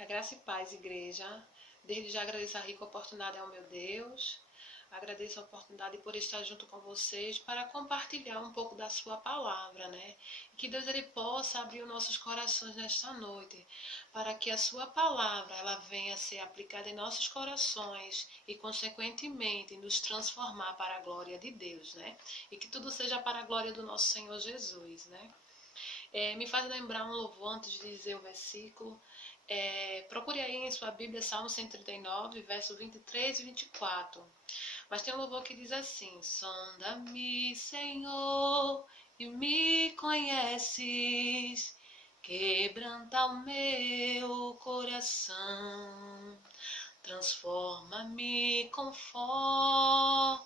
A graça e paz, igreja. Desde já agradeço a rica oportunidade ao meu Deus. Agradeço a oportunidade por estar junto com vocês para compartilhar um pouco da sua palavra, né? E que Deus ele possa abrir os nossos corações nesta noite, para que a sua palavra ela venha a ser aplicada em nossos corações e consequentemente nos transformar para a glória de Deus, né? E que tudo seja para a glória do nosso Senhor Jesus, né? Me faz lembrar um louvor antes de dizer o versículo. Procure aí em sua Bíblia Salmo 139, verso 23 e 24. Mas tem um louvor que diz assim: sonda-me, Senhor, e me conheces, quebranta o meu coração, transforma-me conforme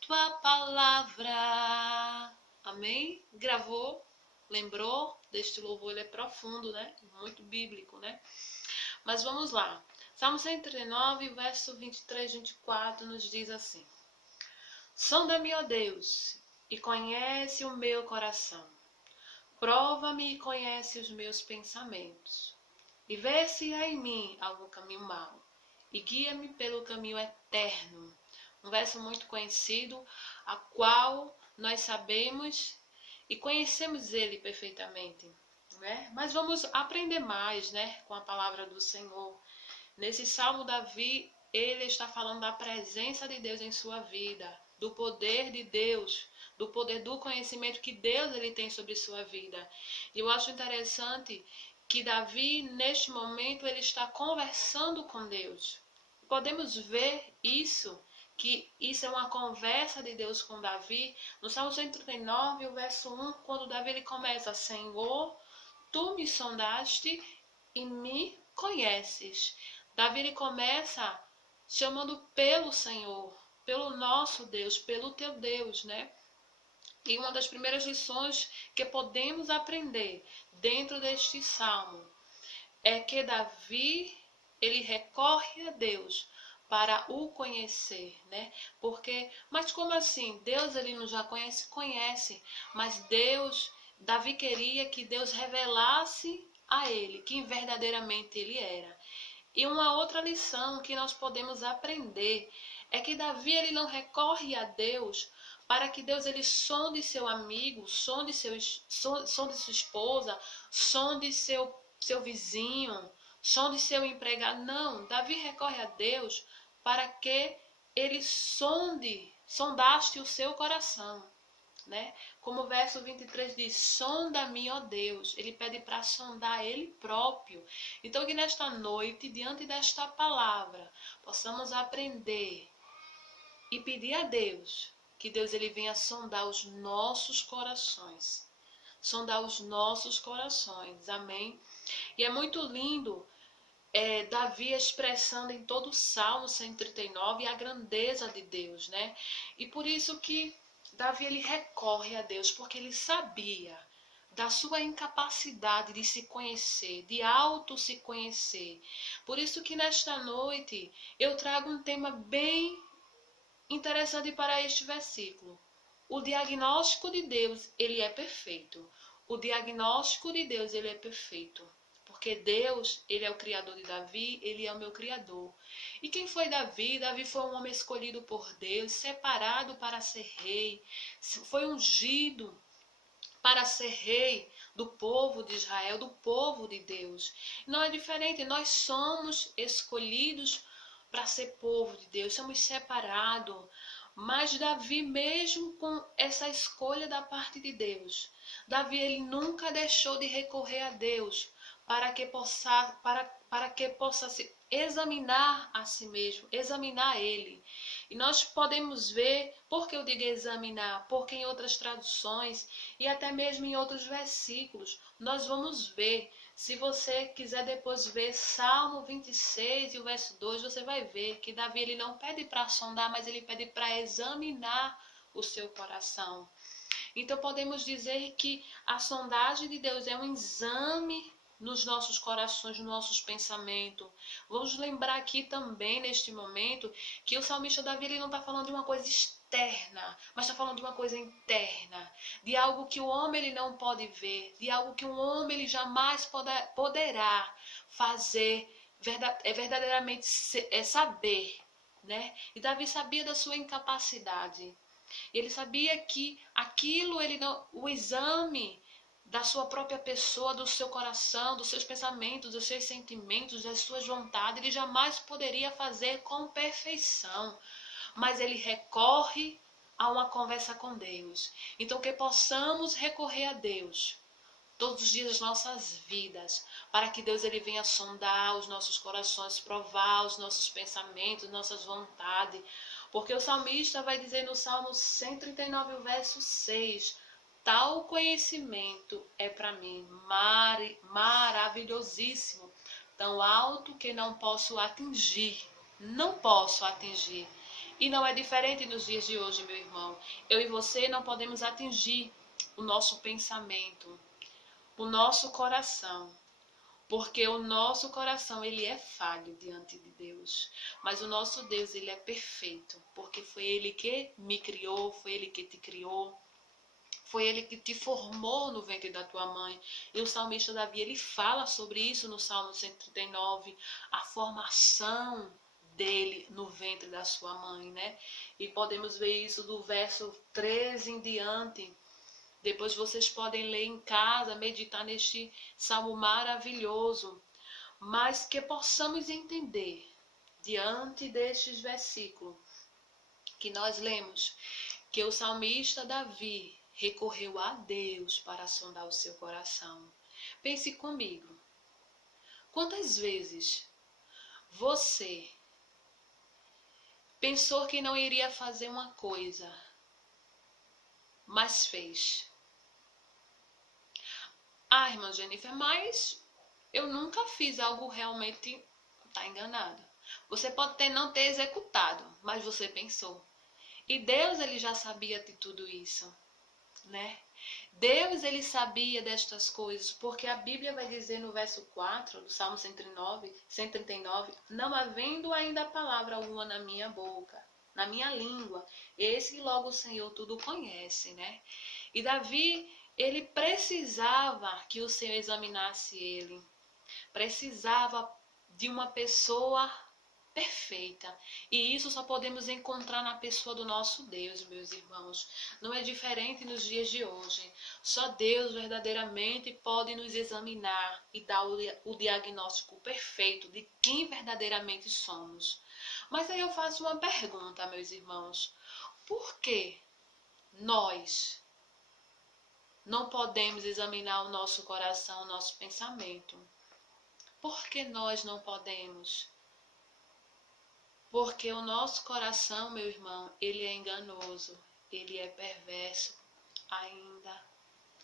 tua palavra. Amém? Gravou? Lembrou deste louvor? Ele é profundo, né? Muito bíblico, né? Mas vamos lá. Salmo 139, verso 23 e 24 nos diz assim: sonda-me, ó Deus, e conhece o meu coração. Prova-me e conhece os meus pensamentos. E vê se há em mim algum caminho mau. E guia-me pelo caminho eterno. Um verso muito conhecido, a qual nós sabemos e conhecemos ele perfeitamente, né? Mas vamos aprender mais, né, com a palavra do Senhor. Nesse salmo, Davi, ele está falando da presença de Deus em sua vida, do poder de Deus, do poder do conhecimento que Deus ele tem sobre sua vida. E eu acho interessante que Davi, neste momento, ele está conversando com Deus. Podemos ver isso, que isso é uma conversa de Deus com Davi, no Salmo 139, o verso 1, quando Davi ele começa: Senhor, tu me sondaste e me conheces. Davi ele começa chamando pelo Senhor, pelo nosso Deus, pelo teu Deus, né? E uma das primeiras lições que podemos aprender dentro deste salmo é que Davi ele recorre a Deus para o conhecer, né? Porque, mas como assim? Deus ele não já conhece? Conhece, mas Davi queria que Deus revelasse a ele quem verdadeiramente ele era. E uma outra lição que nós podemos aprender é que Davi ele não recorre a Deus para que Deus ele sonde seu amigo, sonde sua esposa, sonde seu vizinho, sonde seu empregado. Não, Davi recorre a Deus para que ele sondaste o seu coração, né? Como o verso 23 diz: sonda-me, ó Deus. Ele pede para sondar ele próprio. Então que nesta noite, diante desta palavra, possamos aprender e pedir a Deus que Deus ele venha sondar os nossos corações. Sondar os nossos corações. Amém? E é muito lindo Davi expressando em todo o Salmo 139 a grandeza de Deus, né? E por isso que Davi ele recorre a Deus, porque ele sabia da sua incapacidade de se conhecer, de auto se conhecer. Por isso que nesta noite eu trago um tema bem interessante para este versículo. O diagnóstico de Deus, ele é perfeito. O diagnóstico de Deus, ele é perfeito. Porque Deus, ele é o criador de Davi, ele é o meu criador. E quem foi Davi? Davi foi um homem escolhido por Deus, separado para ser rei. Foi ungido para ser rei do povo de Israel, do povo de Deus. Não é diferente, nós somos escolhidos para ser povo de Deus, somos separados. Mas Davi, mesmo com essa escolha da parte de Deus, Davi ele nunca deixou de recorrer a Deus para que possa se examinar a si mesmo, examinar ele. E nós podemos ver, porque eu digo examinar, porque em outras traduções e até mesmo em outros versículos, nós vamos ver. Se você quiser depois ver Salmo 26 e o verso 2, você vai ver que Davi ele não pede para sondar, mas ele pede para examinar o seu coração. Então podemos dizer que a sondagem de Deus é um exame nos nossos corações, nos nossos pensamentos. Vamos lembrar aqui também, neste momento, que o salmista Davi ele não está falando de uma coisa externa, mas está falando de uma coisa interna, de algo que o homem ele não pode ver, de algo que um homem ele jamais poderá fazer, verdadeiramente saber, né? E Davi sabia da sua incapacidade. Ele sabia que aquilo, o exame da sua própria pessoa, do seu coração, dos seus pensamentos, dos seus sentimentos, das suas vontades, ele jamais poderia fazer com perfeição. Mas ele recorre a uma conversa com Deus. Então, que possamos recorrer a Deus todos os dias das nossas vidas, para que Deus ele venha sondar os nossos corações, provar os nossos pensamentos, nossas vontades. Porque o salmista vai dizer no Salmo 139, o verso 6, tal conhecimento é para mim maravilhosíssimo, tão alto que não posso atingir. Não posso atingir. E não é diferente nos dias de hoje, meu irmão. Eu e você não podemos atingir o nosso pensamento, o nosso coração, porque o nosso coração ele é falho diante de Deus, mas o nosso Deus ele é perfeito, porque foi ele que me criou, foi ele que te criou, foi ele que te formou no ventre da tua mãe. E o salmista Davi ele fala sobre isso no Salmo 139, a formação dele no ventre da sua mãe, né? E podemos ver isso do verso 13 em diante. Depois vocês podem ler em casa, meditar neste salmo maravilhoso. Mas que possamos entender, diante destes versículos que nós lemos, que o salmista Davi recorreu a Deus para sondar o seu coração. Pense comigo. Quantas vezes você pensou que não iria fazer uma coisa, mas fez? Ah, irmã Jennifer, mas eu nunca fiz algo realmente. Está enganada. Você pode não ter executado, mas você pensou. E Deus ele já sabia de tudo isso, né? Deus ele sabia destas coisas, porque a Bíblia vai dizer no verso 4 do Salmo 139, não havendo ainda palavra alguma na minha boca, na minha língua, esse logo o Senhor tudo conhece, né? E Davi ele precisava que o Senhor examinasse ele. Precisava de uma pessoa perfeita. E isso só podemos encontrar na pessoa do nosso Deus, meus irmãos. Não é diferente nos dias de hoje. Só Deus verdadeiramente pode nos examinar e dar o diagnóstico perfeito de quem verdadeiramente somos. Mas aí eu faço uma pergunta, meus irmãos. Por que nós não podemos examinar o nosso coração, o nosso pensamento? Por que nós não podemos? Porque o nosso coração, meu irmão, ele é enganoso, ele é perverso ainda.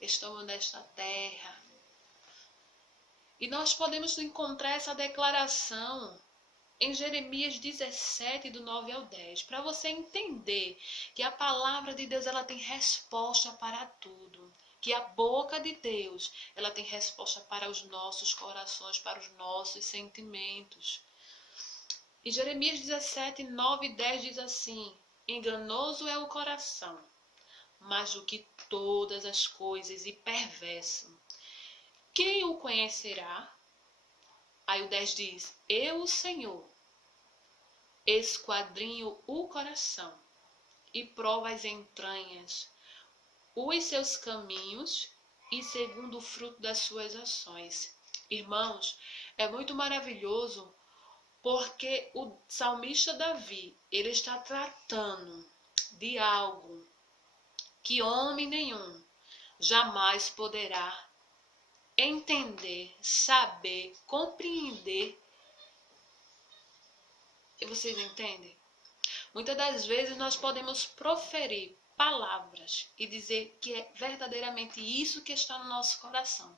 Estamos nesta terra. E nós podemos encontrar essa declaração em Jeremias 17, do 9 ao 10, para você entender que a palavra de Deus ela tem resposta para tudo. Que a boca de Deus ela tem resposta para os nossos corações, para os nossos sentimentos. E Jeremias 17, 9 e 10 diz assim: enganoso é o coração, mais do que todas as coisas, e perverso. Quem o conhecerá? Aí o 10 diz: eu, o Senhor, esquadrinho o coração e provo as entranhas, os seus caminhos e segundo o fruto das suas ações. Irmãos, é muito maravilhoso porque o salmista Davi, ele está tratando de algo que homem nenhum jamais poderá entender, saber, compreender. E vocês entendem? Muitas das vezes nós podemos proferir palavras e dizer que é verdadeiramente isso que está no nosso coração.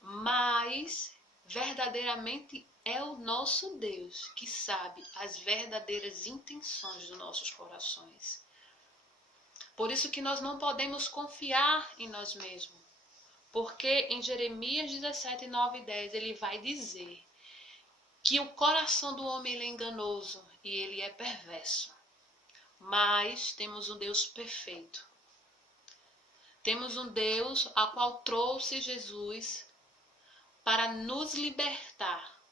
Mas verdadeiramente é o nosso Deus que sabe as verdadeiras intenções dos nossos corações. Por isso que nós não podemos confiar em nós mesmos. Porque em Jeremias 17, 9 e 10 ele vai dizer que o coração do homem ele é enganoso e ele é perverso. Mas temos um Deus perfeito. Temos um Deus a qual trouxe Jesus para nos libertar.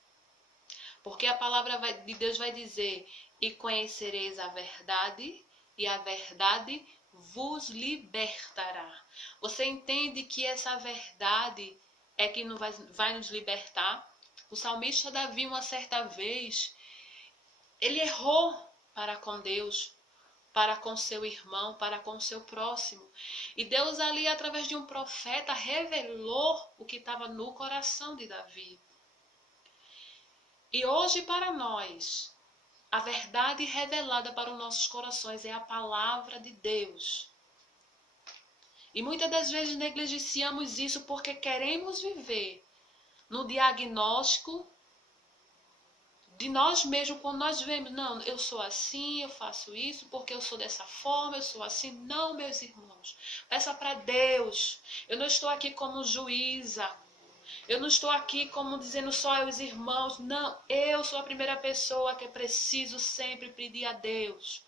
Porque a palavra de Deus vai dizer: e conhecereis a verdade, e a verdade vos libertará. Você entende que essa verdade é que vai nos libertar? O salmista Davi, uma certa vez, ele errou para com Deus, para com seu irmão, para com seu próximo. E Deus ali, através de um profeta, revelou o que estava no coração de Davi. E hoje para nós, a verdade revelada para os nossos corações é a palavra de Deus. E muitas das vezes negligenciamos isso porque queremos viver no diagnóstico de nós mesmos, quando nós vemos: não, eu sou assim, eu faço isso, porque eu sou dessa forma, eu sou assim. Não, meus irmãos, peça para Deus. Eu não estou aqui como juíza, eu não estou aqui como dizendo só os irmãos. Não, eu sou a primeira pessoa que preciso sempre pedir a Deus,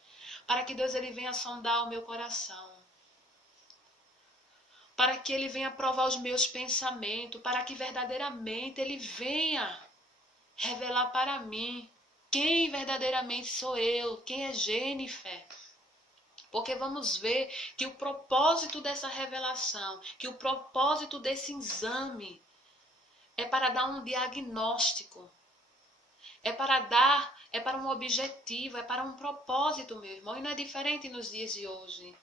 para que Deus ele venha sondar o meu coração, para que ele venha provar os meus pensamentos, para que verdadeiramente ele venha revelar para mim quem verdadeiramente sou eu, quem é Jennifer. Porque vamos ver que o propósito dessa revelação, que o propósito desse exame é para dar um diagnóstico, é para um objetivo, é para um propósito, meu irmão. E não é diferente nos dias de hoje.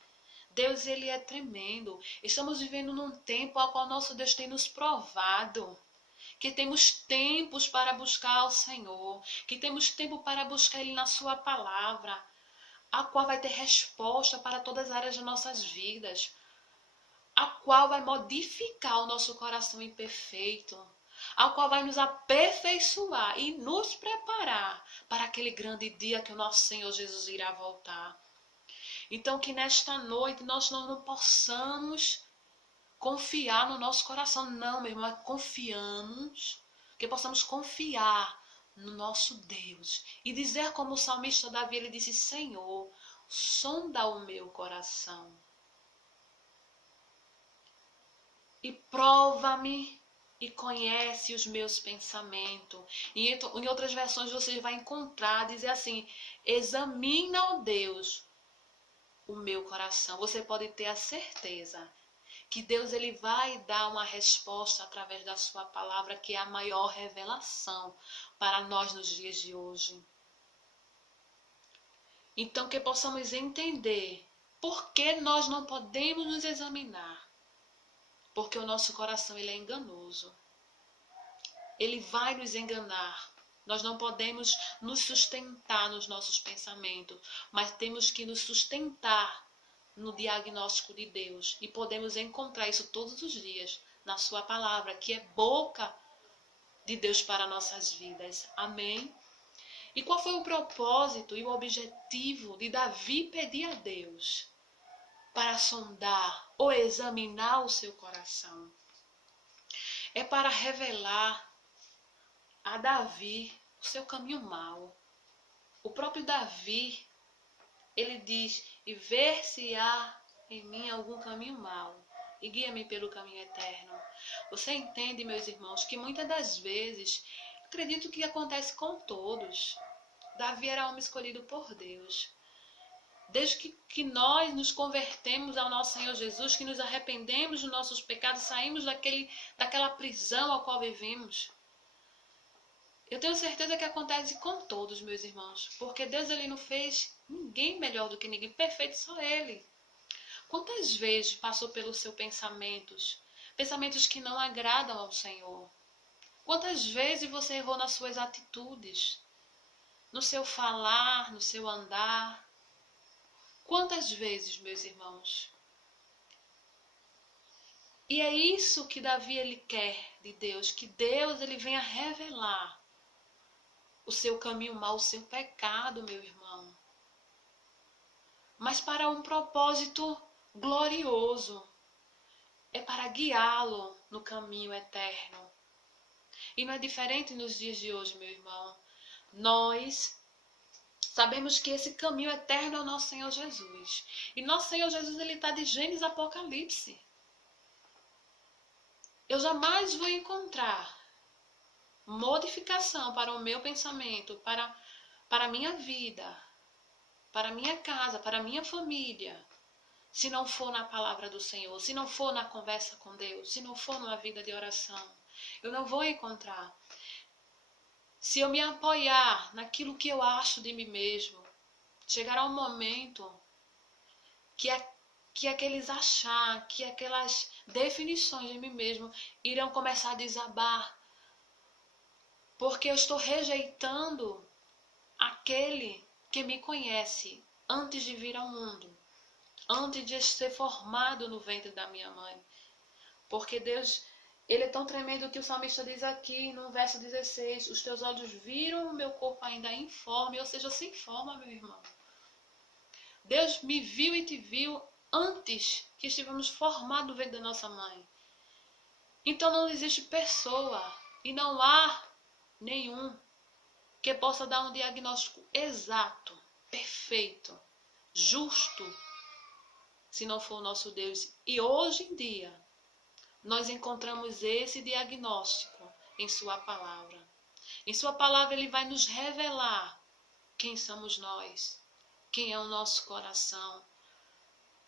Deus, ele é tremendo. Estamos vivendo num tempo ao qual nosso Deus tem nos provado que temos tempos para buscar ao Senhor, que temos tempo para buscar Ele na sua palavra, a qual vai ter resposta para todas as áreas de nossas vidas, a qual vai modificar o nosso coração imperfeito, a qual vai nos aperfeiçoar e nos preparar para aquele grande dia que o nosso Senhor Jesus irá voltar. Então, que nesta noite nós não possamos confiar no nosso coração, não, meu irmão, confiamos, que possamos confiar no nosso Deus e dizer como o salmista Davi, ele disse: Senhor, sonda o meu coração e prova-me e conhece os meus pensamentos. E em outras versões você vai encontrar, dizer assim: examina, ó Deus, o meu coração. Você pode ter a certeza que Deus ele vai dar uma resposta através da sua palavra, que é a maior revelação para nós nos dias de hoje. Então, que possamos entender por que nós não podemos nos examinar. Porque o nosso coração ele é enganoso. Ele vai nos enganar. Nós não podemos nos sustentar nos nossos pensamentos, mas temos que nos sustentar no diagnóstico de Deus. E podemos encontrar isso todos os dias na sua palavra, que é boca de Deus para nossas vidas. Amém? E qual foi o propósito e o objetivo de Davi pedir a Deus para sondar ou examinar o seu coração? É para revelar a Davi o seu caminho mau. O próprio Davi, ele diz: e ver se há em mim algum caminho mau, e guia-me pelo caminho eterno. Você entende, meus irmãos, que muitas das vezes, acredito que acontece com todos, Davi era homem escolhido por Deus. Desde que nós nos convertemos ao nosso Senhor Jesus, que nos arrependemos dos nossos pecados, saímos daquela prisão a qual vivemos. Eu tenho certeza que acontece com todos, meus irmãos, porque Deus ele não fez ninguém melhor do que ninguém, perfeito só Ele. Quantas vezes passou pelos seus pensamentos que não agradam ao Senhor? Quantas vezes você errou nas suas atitudes, no seu falar, no seu andar? Quantas vezes, meus irmãos? E é isso que Davi ele quer de Deus, que Deus ele venha revelar o seu caminho mau, o seu pecado, meu irmão. Mas para um propósito glorioso. É para guiá-lo no caminho eterno. E não é diferente nos dias de hoje, meu irmão. Nós sabemos que esse caminho eterno é o nosso Senhor Jesus. E nosso Senhor Jesus ele está de Gênesis a Apocalipse. Eu jamais vou encontrar modificação para o meu pensamento, para a minha vida, para a minha casa, para a minha família, se não for na palavra do Senhor, se não for na conversa com Deus, se não for numa vida de oração, eu não vou encontrar. Se eu me apoiar naquilo que eu acho de mim mesmo, chegará um momento que aqueles achar, que aquelas definições de mim mesmo irão começar a desabar, porque eu estou rejeitando aquele que me conhece antes de vir ao mundo, antes de ser formado no ventre da minha mãe. Porque Deus, Ele é tão tremendo que o salmista diz aqui no verso 16, os teus olhos viram o meu corpo ainda informe, ou seja, sem forma, meu irmão. Deus me viu e te viu antes que estivemos formados no ventre da nossa mãe. Então não existe pessoa e não há nenhum que possa dar um diagnóstico exato, perfeito, justo, se não for o nosso Deus. E hoje em dia, nós encontramos esse diagnóstico em sua palavra. Em sua palavra ele vai nos revelar quem somos nós, quem é o nosso coração,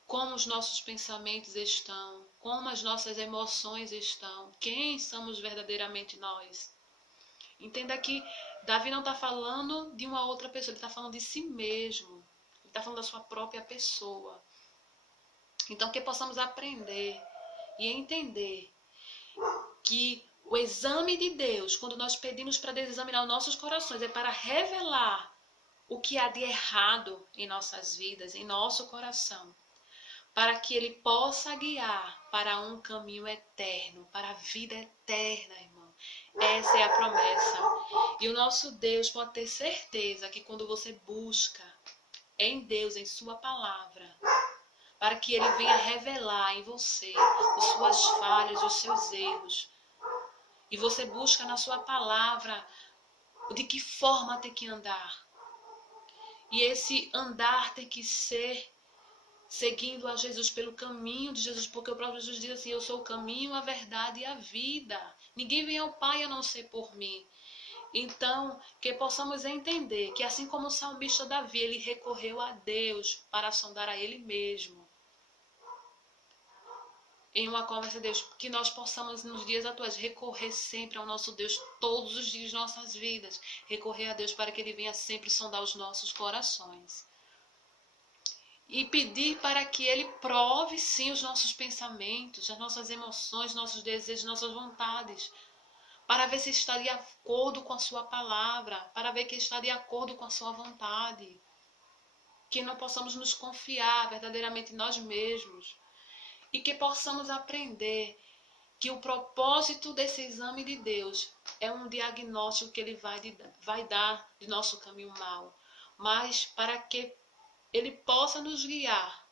como os nossos pensamentos estão, como as nossas emoções estão, quem somos verdadeiramente nós. Entenda que Davi não está falando de uma outra pessoa, ele está falando de si mesmo. Ele está falando da sua própria pessoa. Então que possamos aprender e entender que o exame de Deus, quando nós pedimos para Deus examinar os nossos corações, é para revelar o que há de errado em nossas vidas, em nosso coração, para que Ele possa guiar para um caminho eterno, para a vida eterna, irmão. Essa é a promessa. E o nosso Deus pode ter certeza que quando você busca em Deus, em sua palavra, para que Ele venha revelar em você as suas falhas, os seus erros, e você busca na sua palavra de que forma tem que andar. E esse andar tem que ser seguindo a Jesus, pelo caminho de Jesus, porque o próprio Jesus diz assim, eu sou o caminho, a verdade e a vida. Ninguém vem ao Pai a não ser por mim. Então, que possamos entender que assim como o salmista Davi, ele recorreu a Deus para sondar a Ele mesmo. Em uma conversa a Deus, que nós possamos nos dias atuais recorrer sempre ao nosso Deus, todos os dias de nossas vidas. Recorrer a Deus para que Ele venha sempre sondar os nossos corações. E pedir para que Ele prove sim os nossos pensamentos, as nossas emoções, nossos desejos, nossas vontades. Para ver se está de acordo com a sua palavra, para ver que está de acordo com a sua vontade. Que não possamos nos confiar verdadeiramente em nós mesmos. E que possamos aprender que o propósito desse exame de Deus é um diagnóstico que Ele vai dar de nosso caminho mau. Mas para que Ele possa nos guiar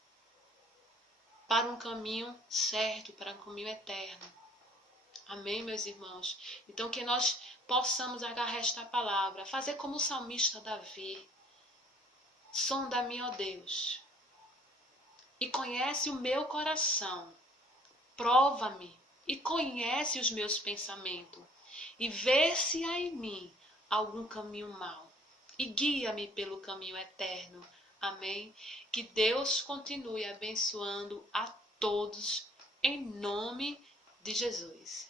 para um caminho certo, para um caminho eterno. Amém, meus irmãos? Então que nós possamos agarrar esta palavra, fazer como o salmista Davi. Sonda-me, ó Deus, e conhece o meu coração. Prova-me e conhece os meus pensamentos, e vê se há em mim algum caminho mau, e guia-me pelo caminho eterno. Amém? Que Deus continue abençoando a todos, em nome de Jesus.